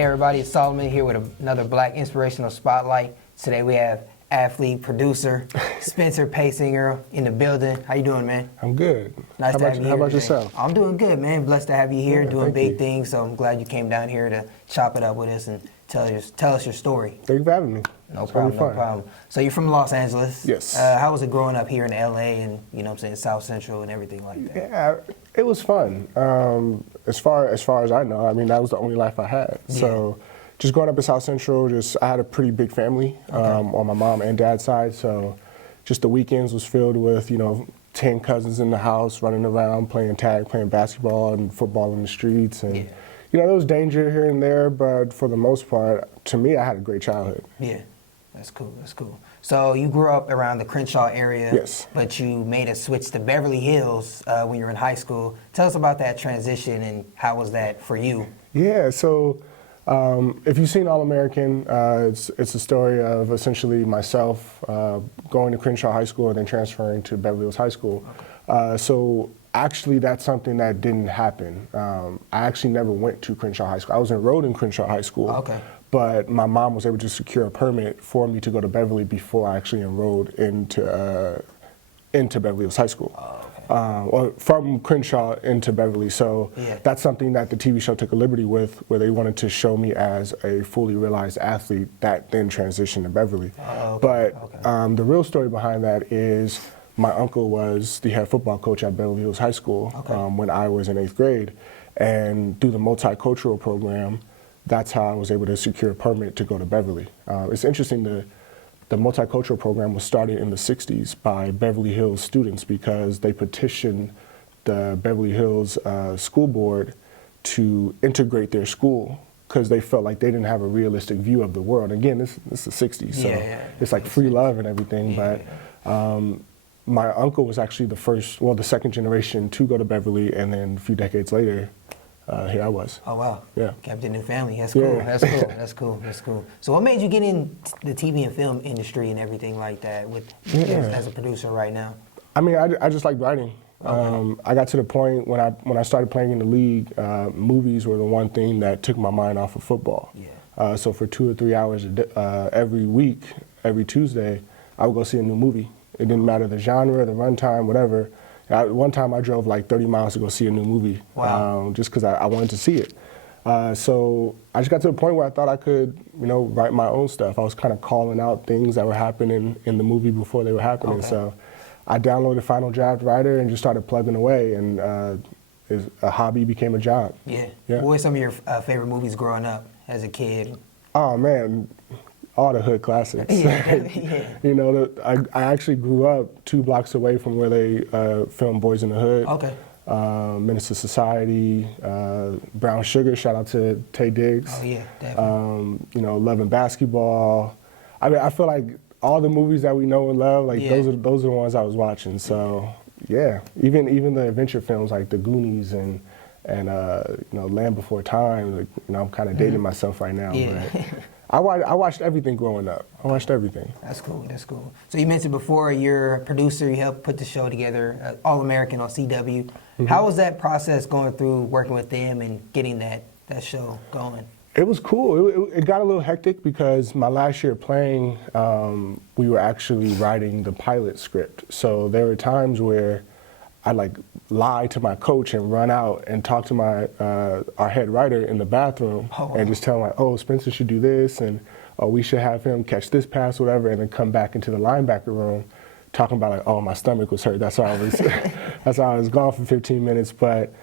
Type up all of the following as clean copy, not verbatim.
Hey everybody, it's Solomon here with another Black Inspirational Spotlight. Today we have athlete, producer, Spencer Paysinger in the building. How you doing, man? I'm good. Nice to have you here. How about today. Yourself? I'm doing good, man. Blessed to have you here, doing big you. things. So I'm glad you came down here to chop it up with us and tell us your story. Thank you for having me. No problem, no problem. So you're from Los Angeles. Yes. How was it growing up here in LA and, you know what I'm saying, South Central and everything like that? Yeah, it was fun. As far as I know, I mean, that was the only life I had. Yeah. So just growing up in South Central, I had a pretty big family on my mom and dad's side. So just the weekends was filled with, 10 cousins in the house running around, playing tag, playing basketball and football in the streets. And, there was danger here and there, but for the most part, to me, I had a great childhood. Yeah. That's cool, that's cool. So you grew up around the Crenshaw area, yes, but you made a switch to Beverly Hills when you were in high school. Tell us about that transition and how was that for you? Yeah, so if you've seen All American, it's a story of essentially myself going to Crenshaw High School and then transferring to Beverly Hills High School. Okay. So actually that's something that didn't happen. I actually never went to Crenshaw High School. I was enrolled in Crenshaw High School. Okay. But my mom was able to secure a permit for me to go to Beverly before I actually enrolled into Beverly Hills High School. Oh, okay. Or from Crenshaw into Beverly. So that's something that the TV show took a liberty with, where they wanted to show me as a fully realized athlete that then transitioned to Beverly. Oh, okay. But the real story behind that is my uncle was the head football coach at Beverly Hills High School when I was in 8th grade. And through the multicultural program, that's how I was able to secure a permit to go to Beverly. It's interesting, the multicultural program was started in the 60s by Beverly Hills students because they petitioned the Beverly Hills school board to integrate their school because they felt like they didn't have a realistic view of the world. Again, this is the 60s, so it's like free love and everything, but my uncle was actually the second generation to go to Beverly, and then a few decades later, here I was. Oh, wow. Yeah. Kept a new family. That's cool. Yeah. That's cool. That's cool. That's cool. So what made you get in the TV and film industry and everything like that as a producer right now? I mean, I just like writing. Okay. I got to the point when I started playing in the league, movies were the one thing that took my mind off of football. Yeah. So for 2 or 3 hours every week, every Tuesday, I would go see a new movie. It didn't matter the genre, the runtime, whatever. One time I drove like 30 miles to go see a new movie. Wow. Just because I wanted to see it. So I just got to a point where I thought I could, write my own stuff. I was kind of calling out things that were happening in the movie before they were happening. Okay. So I downloaded Final Draft Writer and just started plugging away, and a hobby became a job. Yeah. What were some of your favorite movies growing up as a kid? Oh, man. All the hood classics. Yeah. I actually grew up 2 blocks away from where they filmed Boys in the Hood. Okay. Menace to Society, Brown Sugar, shout out to Tay Diggs. Oh yeah, definitely. Love and Basketball. I mean, I feel like all the movies that we know and love, like those are the ones I was watching. So yeah, even the adventure films like The Goonies and Land Before Time. Like, I'm kind of dating myself right now. Yeah. But I watched everything growing up. I watched everything. That's cool. That's cool. So you mentioned before you're a producer. You helped put the show together, All American on CW. Mm-hmm. How was that process going through working with them and getting that show going? It was cool. It got a little hectic because my last year playing, we were actually writing the pilot script. So there were times where I'd lie to my coach and run out and talk to our head writer in the bathroom and just tell him oh, Spencer should do this, and we should have him catch this pass, whatever, and then come back into the linebacker room talking about oh, my stomach was hurt. That's why I was gone for 15 minutes. But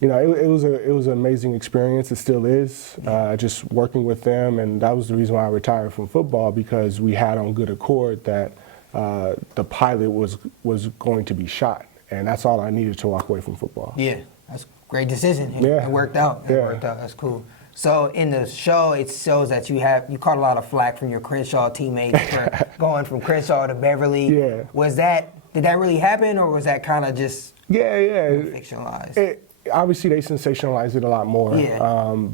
it was an amazing experience. It still is. Just working with them, and that was the reason why I retired from football, because we had on good accord that the pilot was going to be shot. And that's all I needed to walk away from football. Yeah, that's a great decision. It worked out. It worked out. That's cool. So in the show, it shows that you caught a lot of flack from your Crenshaw teammates for going from Crenshaw to Beverly. Yeah. Did that really happen, or was that kind of just fictionalized? Obviously, they sensationalized it a lot more.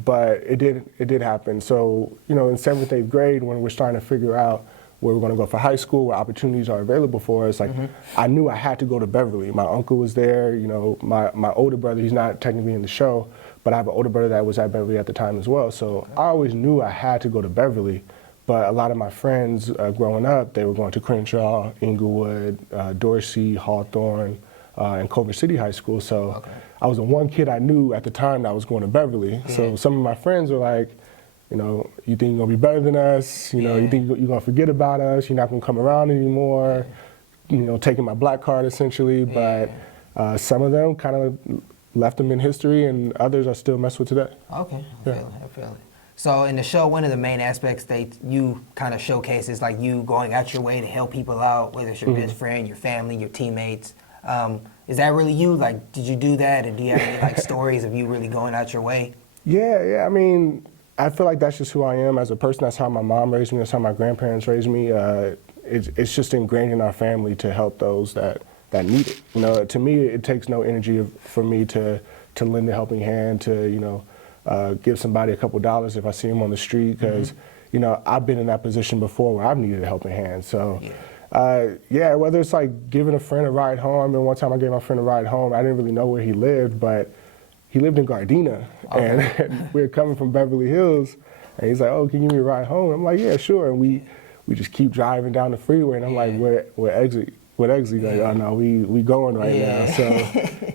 But it did happen. So in 7th, 8th grade, when we're starting to figure out where we're going to go for high school, where opportunities are available for us, like I knew I had to go to Beverly. My uncle was there, you know, my older brother, he's not technically in the show, but I have an older brother that was at Beverly at the time as well. So I always knew I had to go to Beverly, but a lot of my friends growing up, they were going to Crenshaw, Inglewood, Dorsey, Hawthorne, and Culver City High School. So I was the one kid I knew at the time that was going to Beverly. So some of my friends were like, you know, you think you're gonna be better than us? You know, you think you're gonna forget about us? You're not gonna come around anymore? You know, taking my black card essentially. But some of them kind of left them in history, and others are still messed with today. Okay, I feel it. So in the show, one of the main aspects that you kind of showcase is like you going out your way to help people out, whether it's your best friend, your family, your teammates. Is that really you? Like, did you do that, and do you have any like stories of you really going out your way? Yeah. I mean, I feel like that's just who I am as a person. That's how my mom raised me. That's how my grandparents raised me. It's just ingrained in our family to help those that need it. You know, to me, it takes no energy for me to lend a helping hand, to, you know, give somebody a couple dollars if I see them on the street, because, you know, I've been in that position before where I've needed a helping hand. So, whether it's like giving a friend a ride home. I mean, one time I gave my friend a ride home. I didn't really know where he lived, but he lived in Gardena, and we were coming from Beverly Hills, and he's like, "Oh, can you give me a ride home?" I'm like, "Yeah, sure." And we just keep driving down the freeway, and I'm like, "Where exit?" Like, "Oh no, we going right now." So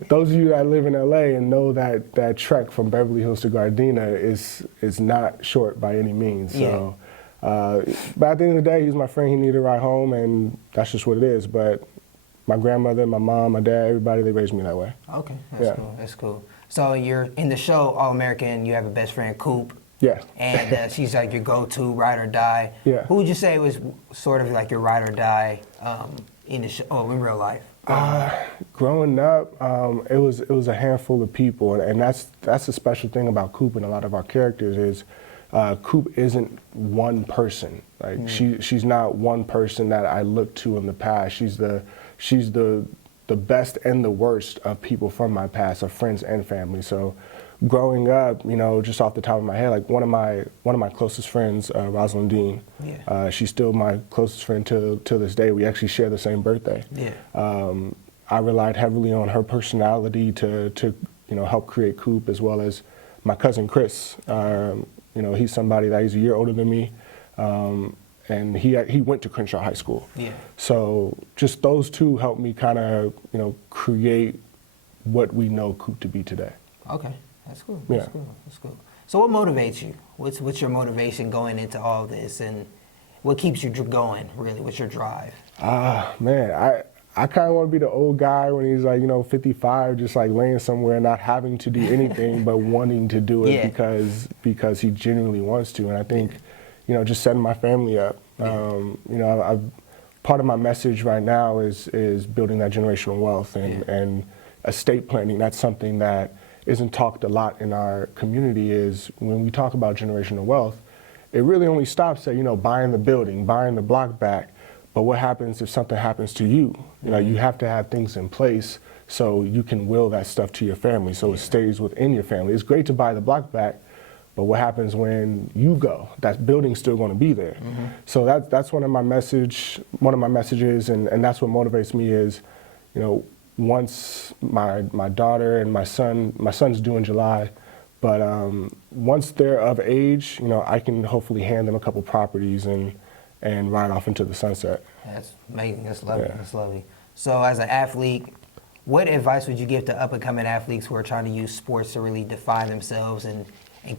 those of you that live in LA and know that trek from Beverly Hills to Gardena is not short by any means. So, but at the end of the day, he's my friend. He needed a ride home, and that's just what it is. But my grandmother, my mom, my dad, everybody, they raised me that way. Okay, that's cool. So you're in the show All American. You have a best friend, Coop. Yeah. And she's like your go-to ride or die. Yeah. Who would you say was sort of like your ride or die in the show, in real life? Growing up, it was a handful of people, and that's the special thing about Coop and a lot of our characters is Coop isn't one person. Like she's not one person that I look to in the past. She's the best and the worst of people from my past, of friends and family. So growing up, you know, just off the top of my head, like one of my closest friends, Rosalind Dean, she's still my closest friend to this day. We actually share the same birthday. I relied heavily on her personality to you know, help create Coop, as well as my cousin Chris. You know, he's somebody that he's a year older than me. And he went to Crenshaw High School. So just those two helped me kind of, you know, create what we know Coop to be today. Okay, that's cool. That's cool. So what motivates you? What's your motivation going into all this, and what keeps you going, really? What's your drive? Man, I kind of want to be the old guy when he's like, you know, 55, just like laying somewhere, not having to do anything, but wanting to do it because he genuinely wants to. And I think, you know, just setting my family up. You know, part of my message right now is building that generational wealth and estate planning. That's something that isn't talked a lot in our community. Is when we talk about generational wealth, it really only stops at, you know, buying the building, buying the block back. But what happens if something happens to you? You know, you have to have things in place so you can will that stuff to your family, so it stays within your family. It's great to buy the block back, but what happens when you go? That building's still going to be there. So that's one of my messages, and that's what motivates me is, you know, once my daughter and my son's due in July, but once they're of age, you know, I can hopefully hand them a couple properties and ride off into the sunset. That's amazing. That's lovely. That's lovely. So as an athlete, what advice would you give to up-and-coming athletes who are trying to use sports to really define themselves and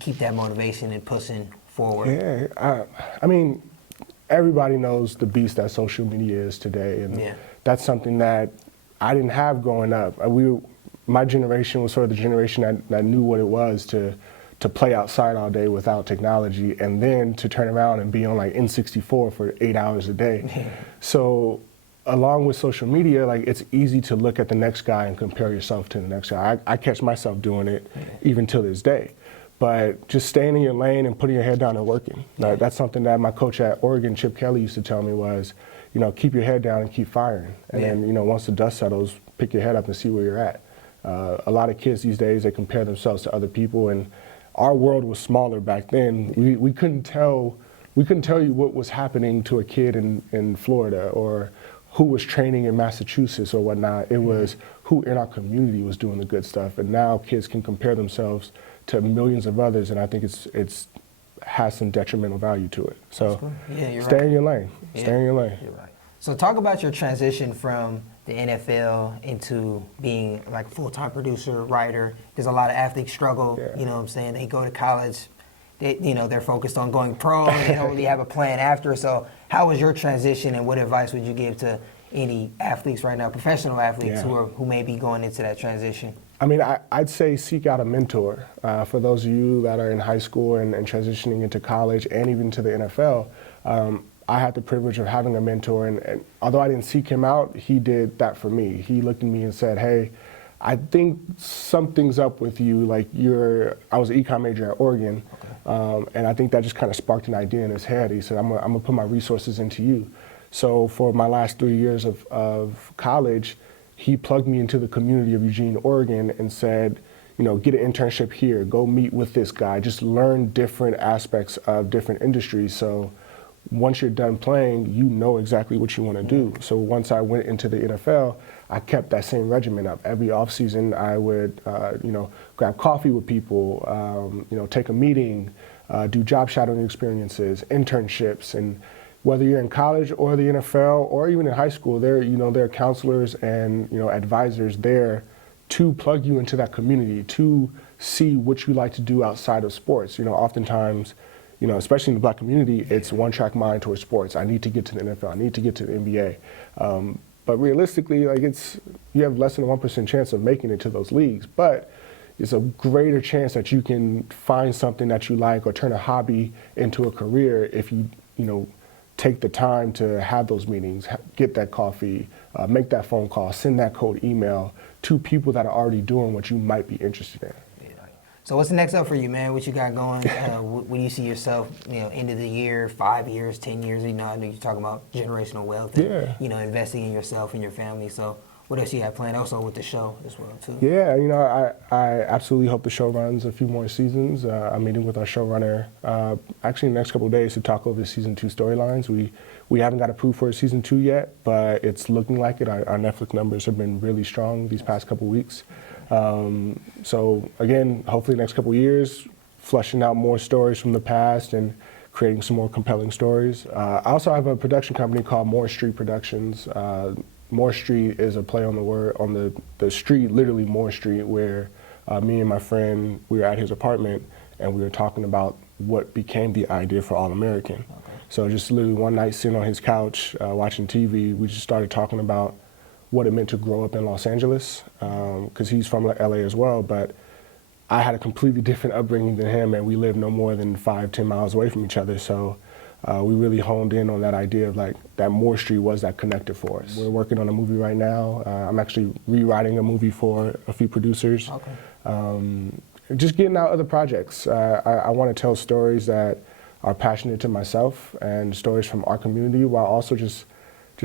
keep that motivation and pushing forward? Yeah, I mean, everybody knows the beast that social media is today, and that's something that I didn't have growing up. My generation was sort of the generation that knew what it was to play outside all day without technology, and then to turn around and be on like N64 for 8 hours a day. So along with social media, like, it's easy to look at the next guy and compare yourself to the next guy. I catch myself doing it even till this day. But just staying in your lane and putting your head down and working. That's something that my coach at Oregon, Chip Kelly, used to tell me was, you know, keep your head down and keep firing. And then, you know, once the dust settles, pick your head up and see where you're at. A lot of kids these days, they compare themselves to other people, and our world was smaller back then. We couldn't tell we couldn't tell you what was happening to a kid in Florida or who was training in Massachusetts or whatnot. It was who in our community was doing the good stuff. And now kids can compare themselves to millions of others, and I think it's has some detrimental value to it. So cool. Yeah, stay in your lane. Yeah, stay in your lane. You're right. So talk about your transition from the NFL into being like a full-time producer, writer. There's a lot of athletes struggle, Yeah. you know what I'm saying? They go to college, they're focused on going pro, they don't really have a plan after. So how was your transition, and what advice would you give to any athletes right now, professional athletes who may be going into that transition? I mean, I'd say seek out a mentor. For those of you that are in high school and transitioning into college and even to the NFL, I had the privilege of having a mentor, and although I didn't seek him out, he did that for me. He looked at me and said, hey, I think something's up with you. Like I was an econ major at Oregon, and I think that just kind of sparked an idea in his head. He said, I'm gonna put my resources into you. So for my last 3 years of college, he plugged me into the community of Eugene, Oregon, and said, get an internship here, go meet with this guy, just learn different aspects of different industries. So once you're done playing, you know exactly what you want to do. So once I went into the NFL, I kept that same regimen up. Every offseason, I would, grab coffee with people, take a meeting, do job shadowing experiences, internships, and whether you're in college or the NFL or even in high school, there are counselors and advisors there to plug you into that community, to see what you like to do outside of sports. Oftentimes, especially in the Black community, it's one-track mind towards sports. I need to get to the NFL. I need to get to the NBA. But realistically, you have less than a 1% chance of making it to those leagues. But it's a greater chance that you can find something that you like or turn a hobby into a career if you take the time to have those meetings, get that coffee, make that phone call, send that cold email to people that are already doing what you might be interested in. So what's the next up for you, man? What you got going? When you see yourself, end of the year, 5 years, 10 years, I know you're talking about generational wealth and, investing in yourself and your family. So what else you have planned also with the show as well, too? Yeah, I absolutely hope the show runs a few more seasons. I'm meeting with our showrunner actually in the next couple of days to talk over season 2 storylines. We haven't got approved for season 2 yet, but it's looking like it. Our Netflix numbers have been really strong these past couple of weeks. So again, hopefully the next couple of years, fleshing out more stories from the past and creating some more compelling stories. I also have a production company called Moore Street Productions. Moore Street is a play on the word, on the street, literally Moore Street, where me and my friend, we were at his apartment and we were talking about what became the idea for All American. Okay. So just literally one night sitting on his couch, watching TV, we just started talking about what it meant to grow up in Los Angeles, because he's from LA as well, but I had a completely different upbringing than him, and we lived no more than 5-10 miles away from each other. So we really honed in on that idea of that Moore Street was that connector for us. We're working on a movie right now. I'm actually rewriting a movie for a few producers. Okay. Just getting out other projects. I want to tell stories that are passionate to myself and stories from our community, while also just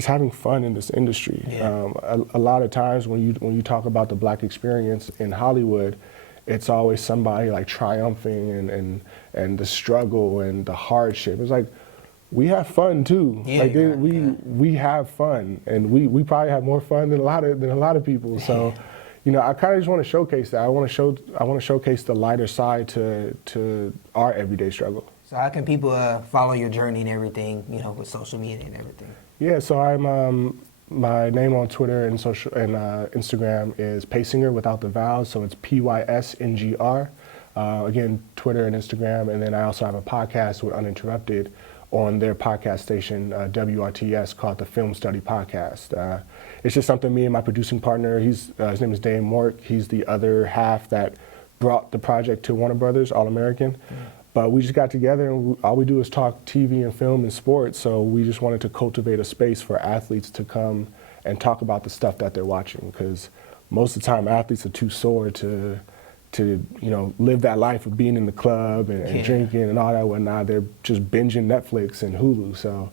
having fun in this industry. Yeah. A lot of times when you talk about the Black experience in Hollywood, it's always somebody triumphing and the struggle and the hardship. It's we have fun too. Yeah, we have fun, and we probably have more fun than a lot of people. So, I kind of just want to showcase that. I want to showcase the lighter side to our everyday struggle. So how can people follow your journey and everything, with social media and everything? Yeah, so I'm my name on Twitter and Instagram is Paysinger without the vowels, so it's Pysngr. Again, Twitter and Instagram, and then I also have a podcast with Uninterrupted on their podcast station, WRTS, called the Film Study Podcast. It's just something me and my producing partner, his name is Dane Mork, he's the other half that brought the project to Warner Brothers, All American. But we just got together and all we do is talk TV and film and sports, so we just wanted to cultivate a space for athletes to come and talk about the stuff that they're watching, because most of the time athletes are too sore to live that life of being in the club and drinking and all that whatnot. They're just binging Netflix and Hulu. So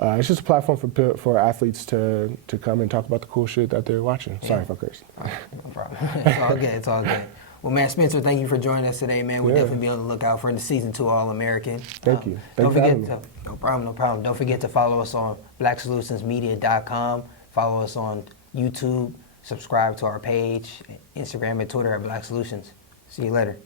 it's just a platform for athletes to come and talk about the cool shit that they're watching. Sorry if I cursed. No problem. It's all good. It's all good. Well, man, Spencer, thank you for joining us today, man. We'll definitely be on the lookout for the season 2 All-American. Thank you. Don't forget to, no problem. Don't forget to follow us on blacksoulutionsmedia.com. Follow us on YouTube. Subscribe to our page, Instagram and Twitter at Black Solutions. See you later.